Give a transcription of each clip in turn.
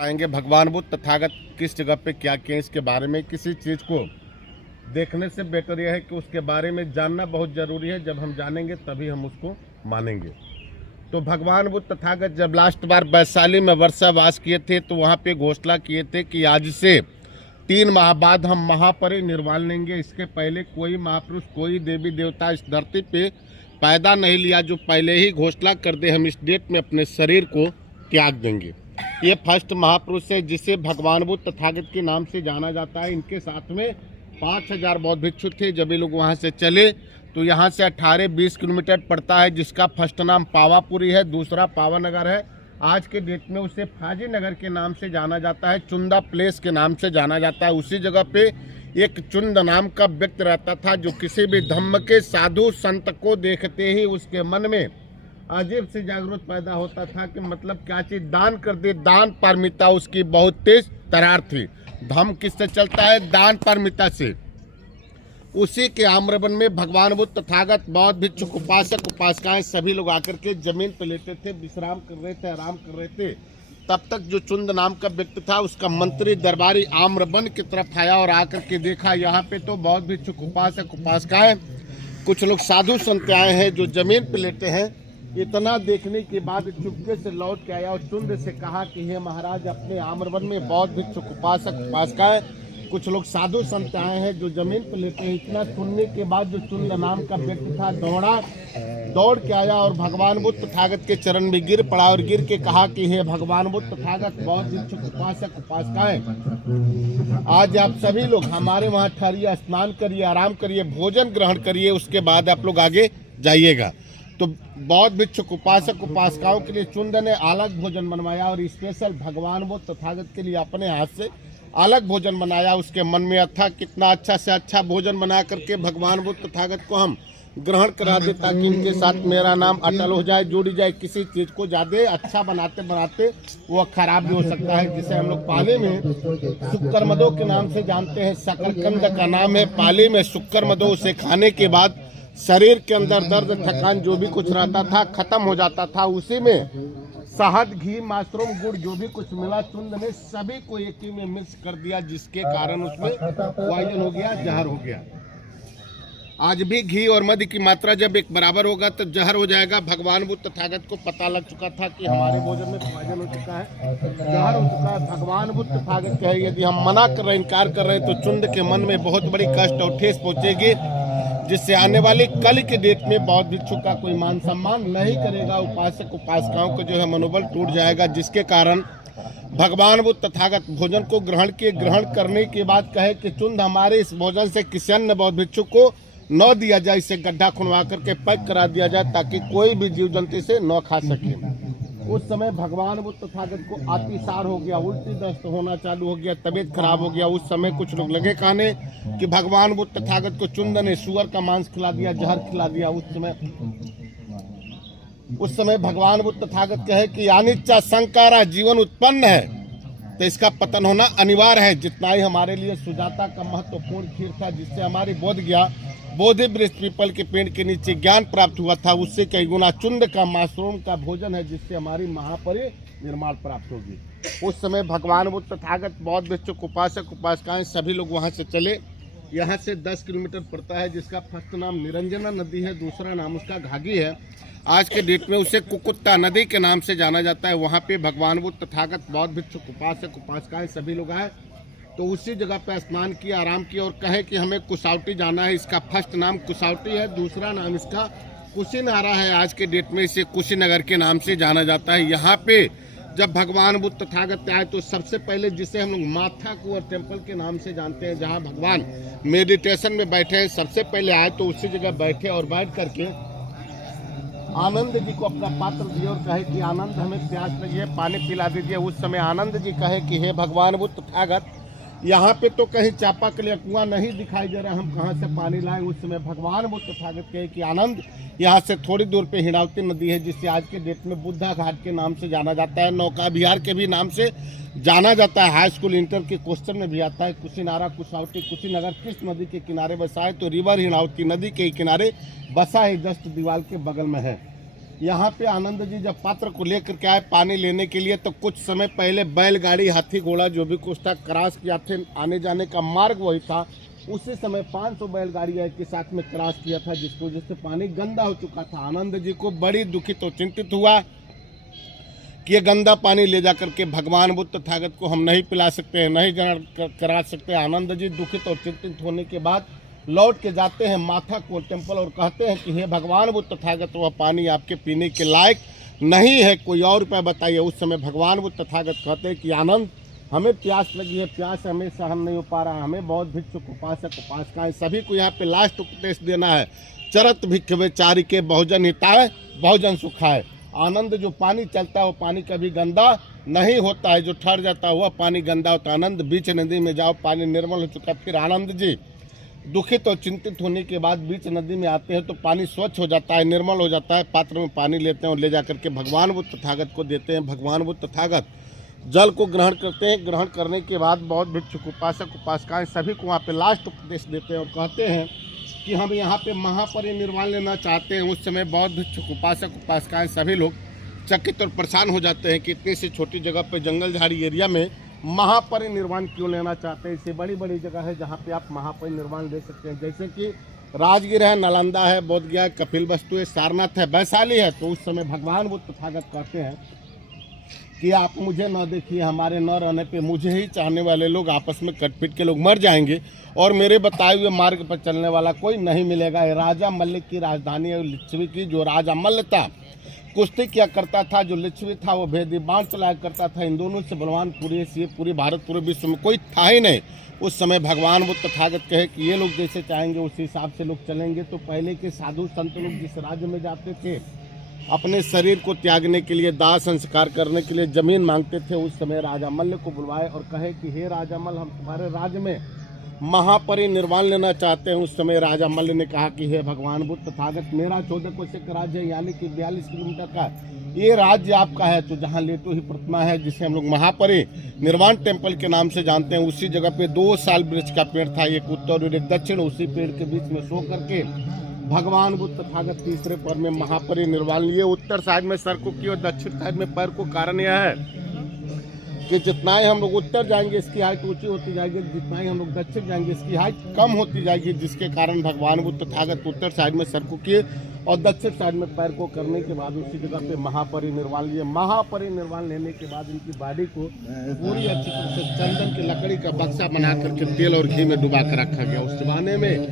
आएंगे भगवान बुद्ध तथागत किस जगह पे क्या किए इसके बारे में। किसी चीज़ को देखने से बेटर यह है कि उसके बारे में जानना बहुत ज़रूरी है। जब हम जानेंगे तभी हम उसको मानेंगे। तो भगवान बुद्ध तथागत जब लास्ट बार वैशाली में वर्षावास किए थे तो वहाँ पे घोषणा किए थे कि आज से 3 माह बाद हम महापरिनिर्वाण लेंगे। इसके पहले कोई महापुरुष, कोई देवी देवता इस धरती पे पैदा नहीं लिया जो पहले ही घोषणा कर दे हम इस डेट में अपने शरीर को त्याग देंगे। ये फर्स्ट महापुरुष है जिसे भगवान बुद्ध तथागत के नाम से जाना जाता है। इनके साथ में 5000 बौद्ध भिक्षु थे। जब ये लोग वहाँ से चले तो यहाँ से 18-20 किलोमीटर पड़ता है, जिसका फर्स्ट नाम पावापुरी है, दूसरा पावानगर है। आज के डेट में उसे फाजी नगर के नाम से जाना जाता है, चुंदा प्लेस के नाम से जाना जाता है। उसी जगह पे एक चुंद नाम का व्यक्ति रहता था जो किसी भी धम्म के साधु संत को देखते ही उसके मन में अजीब सी जागरूक पैदा होता था कि मतलब क्या चीज दान कर दे। दान पारमिता उसकी बहुत तेज तरार थी। धम्म किससे चलता है? दान पारमिता से। उसी के आम्रवन में भगवान बुद्ध तथागत, बौद्ध भिक्षुक, उपासक उपासिकाएं सभी लोग आकर के जमीन पर लेटे थे, विश्राम कर रहे थे, आराम कर रहे थे। तब तक जो चुंद नाम का व्यक्ति था उसका मंत्री दरबारी आम्रवन की तरफ आया और आकर के देखा यहाँ पे तो बौद्ध भिक्षुक, उपासक उपासिकाएं, कुछ लोग साधु संत आए हैं जो जमीन पर लेटे हैं। इतना देखने के बाद चुपके से लौट के आया और चुंद से कहा कि हे महाराज, अपने आम्रवन में बौद्ध भिक्षुक, उपासक उपासिकाएं, कुछ लोग साधु संत आए हैं जो जमीन पर लेटे हैं। इतना सुनने के बाद जो चुंद नाम का व्यक्ति था दौड़ के आया और भगवान बुद्ध तथागत के चरण में गिर पड़ा और गिर के कहा कि हे भगवान बुद्ध तथागत, बौद्ध भिक्षुक, उपासक उपासिकाएं, आज आप सभी लोग हमारे वहाँ ठहरिए, स्नान करिए, आराम करिए, भोजन ग्रहण करिए, उसके बाद आप लोग आगे जाइएगा। तो बौद्ध भिक्षुक, उपासक उपासिकाओं के लिए चुंद ने अलग भोजन बनवाया और स्पेशल भगवान बुद्ध तथागत के लिए अपने हाथ से अलग भोजन बनाया। उसके मन में था कितना अच्छा से अच्छा भोजन बना करके भगवान बुद्ध तथागत को हम ग्रहण करा दे ताकि इनके साथ मेरा नाम अटल हो जाए, जुड़ जाए। किसी चीज को ज्यादा अच्छा बनाते बनाते वो खराब भी हो सकता है, जिसे हम लोग पाली में शुक्रमदो के नाम से जानते हैं। शकरकंद का नाम है पाली में शुक्रमदो। उसे खाने के बाद शरीर के अंदर दर्द, थकान जो भी कुछ रहता था खत्म हो जाता था। उसी में शहद, घी, मशरूम, गुड़ जो भी कुछ मिला चुंद ने सभी को एक ही में मिक्स कर दिया, जिसके कारण उसमें पॉइजन हो गया, जहर हो गया। आज भी घी और मध की मात्रा जब एक बराबर होगा तो जहर हो जाएगा। भगवान बुद्ध तथागत को पता लग चुका था कि हमारे भोजन में पॉइजन हो चुका है, जहर हो चुका है। भगवान बुद्ध तथागत कहे यदि हम मना कर रहे, इनकार कर रहे तो चुंद के मन में बहुत बड़ी कष्ट और ठेस पहुंचेगी, जिससे आने वाली कल के डेट में बौद्ध भिक्षु का कोई मान सम्मान नहीं करेगा। उपासक उपासिकाओं को जो है मनोबल टूट जाएगा, जिसके कारण भगवान बुद्ध तथागत भोजन को ग्रहण करने के बाद कहे कि चुंद, हमारे इस भोजन से किसी अन्य बौद्ध भिक्षु को न दिया जाए, इसे गड्ढा खुनवा करके पैक करा दिया जाए ताकि कोई भी जीव जंतु इसे न खा सके। उस समय भगवान बुद्ध तथागत को अतिसार हो गया, उल्टी दस्त होना चालू हो गया, तबीयत खराब हो गया। उस समय कुछ लोग लगे कहने कि भगवान बुद्ध तथागत को चुंद ने सुअर का मांस खिला दिया, जहर खिला दिया। उस समय भगवान बुद्ध तथागत कहे कि अनिच्चा संकारा जीवन उत्पन्न है तो इसका पतन होना अनिवार्य है। जितना ही हमारे लिए सुजाता का महत्वपूर्ण खीर था, जिससे हमारी बोध गया, बोधि वृक्ष पीपल के पेड़ के नीचे ज्ञान प्राप्त हुआ था, उससे कई गुना चुंद का मशरूम का भोजन है, जिससे हमारी महापरिनिर्वाण प्राप्त होगी। उस समय भगवान बुद्ध तथागत, बौद्ध भिक्षुक, उपासक उपासिकाएं सभी लोग वहां से चले। यहाँ से 10 किलोमीटर पड़ता है, जिसका फर्स्ट नाम निरंजना नदी है, दूसरा नाम उसका घाघी है। आज के डेट में उसे कुकुत्ता नदी के नाम से जाना जाता है। वहाँ पे भगवान बुद्ध तथागत, बौद्ध भिक्षुक, उपासक उपासिकाएं सभी लोग आए तो उसी जगह पे स्नान किया, आराम किया और कहे कि हमें कुसावटी जाना है। इसका फर्स्ट नाम कुसावटी है, दूसरा नाम इसका कुशीनारा है। आज के डेट में इसे कुशीनगर के नाम से जाना जाता है। यहाँ पे जब भगवान बुद्ध तथागत आए तो सबसे पहले, जिसे हम लोग माथा कुंवर टेम्पल के नाम से जानते हैं, जहाँ भगवान मेडिटेशन में बैठे हैं, सबसे पहले आए तो उसी जगह बैठे और बैठ करके आनंद जी को अपना पात्र दिए और कहे कि आनंद, हमें प्यास लगी है, पानी पिला दीजिए। उस समय आनंद जी कहे कि हे भगवान बुद्ध तथागत, यहाँ पे तो कहीं चापा के लिए कुआं नहीं दिखाई दे रहा, हम कहाँ से पानी लाएं। उस समय भगवान बुद्ध तथागत कहे कि आनंद, यहाँ से थोड़ी दूर पे हिडावती नदी है, जिसे आज के डेट में बुद्धा घाट के नाम से जाना जाता है, नौका विहार के भी नाम से जाना जाता है। हाई स्कूल इंटर के क्वेश्चन में भी आता है। कुशीनारा, कुसावटी, कुशीनगर किस नदी के किनारे बसा है? तो रिवर हिडावती नदी के किनारे बसा है, जस्ट दीवार के बगल में है। यहाँ पे आनंद जी जब पात्र को लेकर के आए पानी लेने के लिए, तो कुछ समय पहले बैलगाड़ी, हाथी घोड़ा जो भी कुछ था क्रॉस किया थे, आने जाने का मार्ग वही था। उसी समय 500 बैलगाड़ियां के साथ में क्रॉस किया था, जिसकी वजह से पानी गंदा हो चुका था। आनंद जी को बड़ी दुखित और चिंतित हुआ कि ये गंदा पानी ले जाकर के भगवान बुद्ध तथागत को हम नहीं पिला सकते हैं, नहीं ग्रहण करा सकते। आनंद जी दुखित और चिंतित होने के बाद लौट के जाते हैं माथा को टेम्पल और कहते हैं कि हे भगवान बुद्ध तथागत, वह पानी आपके पीने के लायक नहीं है, कोई और उपाय बताइए। उस समय भगवान बुद्ध तथागत कहते हैं कि आनंद, हमें प्यास लगी है, प्यास हमें सहन नहीं हो पा रहा है, हमें बहुत भिक्षुक उपासक उपासिकाएं सभी को यहाँ पे लास्ट उपदेश देना है। चरत भिक्षवे चारि के बहुजन हिताय बहुजन सुखाय। आनंद, जो पानी चलता है वो पानी कभी गंदा नहीं होता है, जो ठहर जाता है वह पानी गंदा होता है। आनंद, बीच नदी में जाओ, पानी निर्मल हो चुका। फिर आनंद जी दुखित और चिंतित होने के बाद बीच नदी में आते हैं तो पानी स्वच्छ हो जाता है, निर्मल हो जाता है। पात्र में पानी लेते हैं और ले जाकर के भगवान बुद्ध तथागत को देते हैं। भगवान बुद्ध तथागत जल को ग्रहण करते हैं। ग्रहण करने के बाद बहुत भिक्षुक उपासक उपासिकाएं सभी को वहाँ पे लास्ट उपदेश देते हैं और कहते हैं कि हम यहाँ पे महापरिनिर्वाण लेना चाहते हैं। उस समय बहुत भिक्षुक उपासक उपासिकाएं सभी लोग चकित और परेशान हो जाते हैं कि इतनी सी छोटी जगह पे जंगल झाड़ी एरिया में महापरिनिर्वाण क्यों लेना चाहते हैं। इससे बड़ी बड़ी जगह है जहाँ पे आप महापरिनिर्वाण ले सकते हैं, जैसे कि राजगीर है, नालंदा है, बोध गया है, कपिलवस्तु है, सारनाथ है, वैशाली है। तो उस समय भगवान बुद्ध तथागत कहते हैं कि आप मुझे न देखिए, हमारे न रहने पे मुझे ही चाहने वाले लोग आपस में कटपीट के लोग मर जाएंगे और मेरे बताए हुए मार्ग पर चलने वाला कोई नहीं मिलेगा। ये राजा मल्ल की राजधानी है लिच्छवी की। जो राजा मल्ल था कुश्ती किया करता था, जो लिच्छवी था वो भेदी बाण चलाया करता था। इन दोनों से बलवान पूरे भारत पूरे विश्व में कोई था ही नहीं। उस समय भगवान बुद्ध तथागत कहे कि ये लोग जैसे चाहेंगे उसी हिसाब से लोग चलेंगे। तो पहले के साधु संत लोग जिस राज्य में जाते थे अपने शरीर को त्यागने के लिए, दाह संस्कार करने के लिए जमीन मांगते थे। उस समय राजा मल्ल को बुलवाए और कहे कि हे राजा मल्ल, हम तुम्हारे राज्य में महापरिनिर्वाण लेना चाहते हैं। उस समय राजा मल्ल ने कहा कि हे भगवान बुद्ध तथागत, मेरा 14 कोशिक राज्य है, यानी कि 42 किलोमीटर का ये राज्य आपका है। तो जहाँ लेटो ही प्रतिमा है, जिसे हम लोग महापरिनिर्वाण टेम्पल के नाम से जानते हैं, उसी जगह पे 2 साल वृक्ष का पेड़ था, एक उत्तर और एक दक्षिण। उसी पेड़ के बीच में सो करके भगवान बुद्ध तथागत तीसरे पर में महापरिनिर्वाण लिए। उत्तर साइड में सर को किया और दक्षिण साइड में पैर को। कारण यह है कि जितना ही हम लोग उत्तर जाएंगे इसकी हाइट ऊंची होती जाएगी, जितना ही हम लोग दक्षिण जाएंगे इसकी हाइट कम होती जाएगी, जिसके कारण भगवान बुद्ध तथागत उत्तर साइड में सर को किए और दक्षिण साइड में पैर को करने के बाद उसी जगह पे महापरिनिर्वाण लिए। महापरिनिर्वाण लेने के बाद इनकी बॉडी को पूरी अच्छी तरह से चंदन की लकड़ी का बक्सा बना करके तेल और घी में डुबा कर रखा गया। उस जमाने में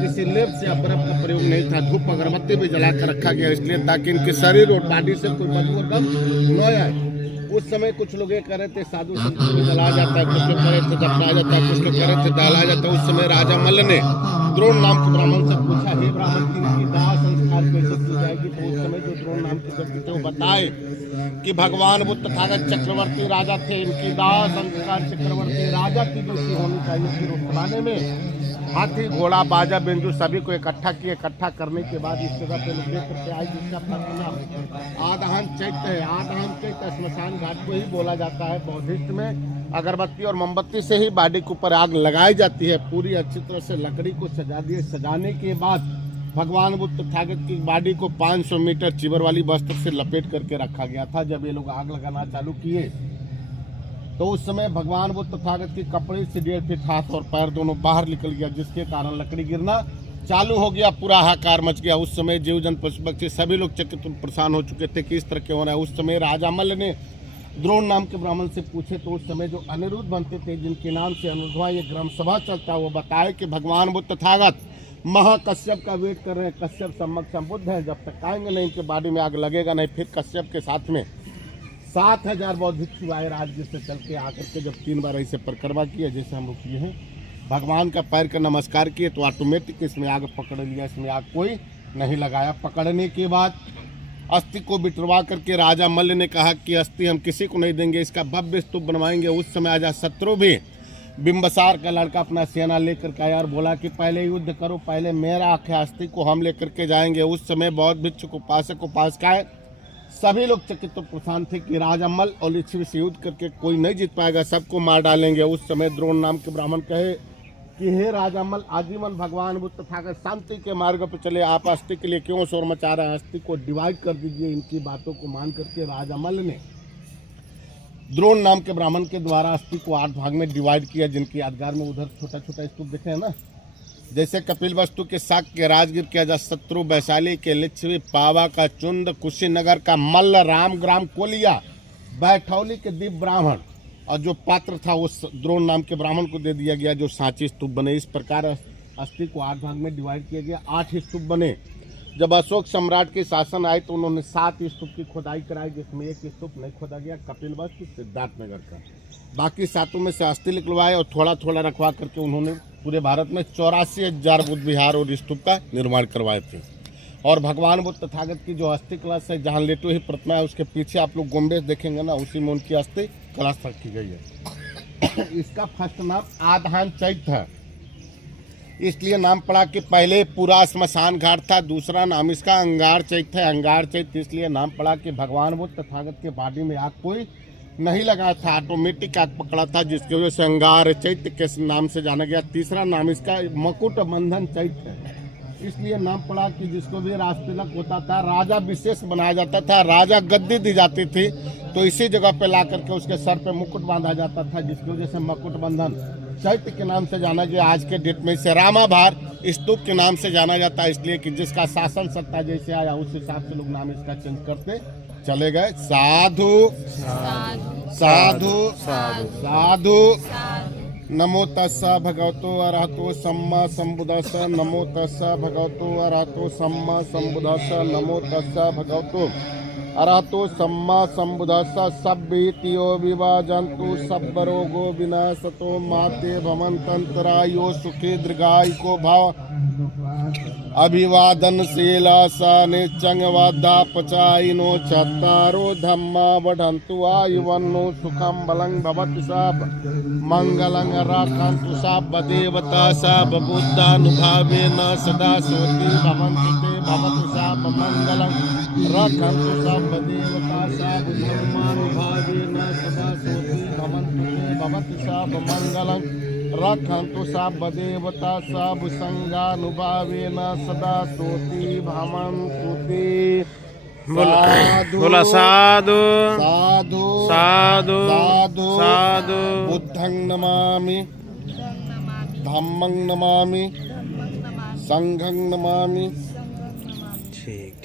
किसी लेप या बर्फ का प्रयोग नहीं था, धूप अगरबत्ती भी जला कर रखा गया, इसलिए ताकि इनके शरीर और बॉडी से कोई बदबू कम न आए। उस समय कुछ लोग ये कह रहे थे साधु संत को जलाया जाता है, कुछ लोग कह रहे थे दफनाया जाता है, कुछ लोग कह रहे थे डाला जाता है। उस समय राजा मल्ल ने द्रोण नाम के ब्राह्मण से पूछा, हे ब्राह्मण, की दाह संस्कार कैसे की जाएगी। तो उस समय जो द्रोण नाम के व्यक्ति थे वो बताए कि भगवान बुद्ध तथागत चक्रवर्ती राजा थे, इनकी दाह संस्कार चक्रवर्ती राजा की जैसी होनी चाहिए। फिर उस जमाने में हाथी घोड़ा बाजा बिंजू सभी को इकट्ठा किए। इकट्ठा करने के बाद इस जगह पे लोग लेकर के आए, जिसका नाम आदाहन चैत्य है। आदाहन चैत्य स्मशान घाट को ही बोला जाता है। बौद्धिस्ट में अगरबत्ती और मोमबत्ती से ही बॉडी के ऊपर आग लगाई जाती है। पूरी अच्छी तरह से लकड़ी को सजा दिए। सजाने के बाद भगवान बुद्ध तथागत की बॉडी को 500 मीटर चिबर वाली वस्त्र से लपेट करके रखा गया था। जब ये लोग आग लगाना चालू किए तो उस समय भगवान बुद्ध तथागत के कपड़े से 1.5 फीट हाथ और पैर दोनों बाहर निकल गया, जिसके कारण लकड़ी गिरना चालू हो गया। पूरा हाहाकार मच गया। उस समय जीव जंतु पशु पक्षी सभी लोग चकित परेशान हो चुके थे कि इस तरह के हो रहा है। उस समय राजा मल्ल ने द्रोण नाम के ब्राह्मण से पूछे तो उस समय जो अनिरुद्ध बनते थे, जिनके नाम से अनुरुद्धा ये ग्राम सभा चलता है, वो बताए कि भगवान बुद्ध तथागत महाकश्यप का वेट कर रहे हैं। कश्यप सम्यक संबुद्ध है, जब तक आएंगे नहीं इनके बॉडी में आग लगेगा नहीं। फिर कश्यप के साथ में 7000 बौद्ध भिक्षु आए राज्य से चल के आकर के जब 3 बार ऐसे परिक्रमा किए जैसे हम लोग किए हैं, भगवान का पैर का नमस्कार किए, तो ऑटोमेटिक इसमें आग पकड़ लिया। इसमें आग कोई नहीं लगाया। पकड़ने के बाद अस्थि को बिटरवा करके राजा मल्ल ने कहा कि अस्थि हम किसी को नहीं देंगे, इसका भव्य स्तूप बनवाएंगे। उस समय अजातशत्रु भी बिंबसार का लड़का अपना सेना लेकर के आया और बोला कि पहले युद्ध करो, पहले मेरा अस्थि को हम लेकर के जाएंगे। उस समय बहुत भिक्षुक उपासक उपासिकाएं सभी लोग चकित और परेशान थे कि राजा मल्ल और लिच्छवी से युद्ध करके कोई नहीं जीत पाएगा, सबको मार डालेंगे। उस समय द्रोण नाम के ब्राह्मण कहे कि हे राजामल, आजीवन भगवान बुद्ध तथागत शांति के मार्ग पर चले, आप अस्थि के लिए क्यों शोर मचा रहे हैं, अस्थि को डिवाइड कर दीजिए। इनकी बातों को मान करके राजामल ने द्रोण नाम के ब्राह्मण के द्वारा अस्थि को 8 भाग में डिवाइड किया, जिनकी यादगार में उधर छोटा छोटा स्तूप देखे हैं ना, जैसे कपिल वस्तु के शाक के राजगीर के अजशत्रु, वैशाली के लिच्छवी, पावा का चुंद, कुशीनगर का मल्ल, रामग्राम कोलिया, बैठौली के दीप ब्राह्मण, और जो पात्र था उस द्रोण नाम के ब्राह्मण को दे दिया गया, जो सांची स्तूप बने। इस प्रकार अस्थि को 8 भाग में डिवाइड किया गया, 8 स्तूप बने। जब अशोक सम्राट के शासन आए तो उन्होंने 7 स्तूप की खुदाई कराई, जिसमें एक स्तूप नहीं खोदा गया, कपिल वस्तु सिद्धार्थनगर का। बाकी 7 में से अस्थि निकलवाए और थोड़ा थोड़ा रखवा करके उन्होंने पूरे भारत में 84,000 बुद्ध विहार और स्तूप का निर्माण करवाए थे। और भगवान बुद्ध तथागत की जो अस्थि कलश है, जहाँ लेटो ही प्रतिमा है, उसके पीछे आप लोग गुम्बेज देखेंगे ना, उसी में उनकी अस्थि कलश रखी गई है। इसका फर्स्ट नाम आधान चैत्य है, इसलिए नाम पड़ा कि पहले पूरा श्मशान घाट था। दूसरा नाम इसका अंगार चैत्य है। अंगार चैत्य इसलिए नाम पड़ा कि भगवान बुद्ध तथागत के बॉडी में आग कोई नहीं लगा था, ऑटोमेटिक आग पकड़ा था, जिसकी वजह से अंगार चैत्य के नाम से जाना गया। तीसरा नाम इसका मकुट बंधन चैत्य है, इसलिए नाम पड़ा कि जिसको भी राजतिलक होता था, राजा विशेष बनाया जाता था, राजा गद्दी दी जाती थी, तो इसी जगह पे ला करके उसके सर पे मुकुट बांधा जाता था, जिसकी वजह से मकुट बंधन चैत्य के नाम से जाना गया। आज के डेट में इसे रामाभार स्तूप के नाम से जाना जाता है, इसलिए कि जिसका शासन सत्ता जैसे आया उस हिसाब से लोग नाम इसका चेंज करते चले गए। साधु साधु साधु। नमो तस्सा भगवतो अरहतो सम्मा संबुद्धस्स। नमो तस्सा भगवतो अरहतो सम्मा संबुद्धस्स। नमो तस्सा भगवतो अरहतो सम्मा संबुद्धस्स। सब्बीतियो विभाजन्तु सब्बरोगो विनाशतो माते भवन्तन्तरायो सुखे दीर्घायुको भव। अभिवादनशीलासा निचंगवादा पचाइनो चत्तारो धम्मा वढन्तु आयुवन्नो सुखं बलं भवति सब मंगलं रक्षन्तु सब देवता सब बुद्धानुभावेन सदा सोति भवन्तु ते भवति सब मंगलं रक्षन्तु सब देवता सब धर्मानुभावेन सदा सोति भवन्तु ते भवति सब मंगलं रक्षन्तु सब देवता सब संगानुभावेन सदा सोति भवन्तु ते। बोला साधु साधु साधु साधु साधु। बुद्धं नमामि, धम्मं नमामि, संघं नमामि। ठीक।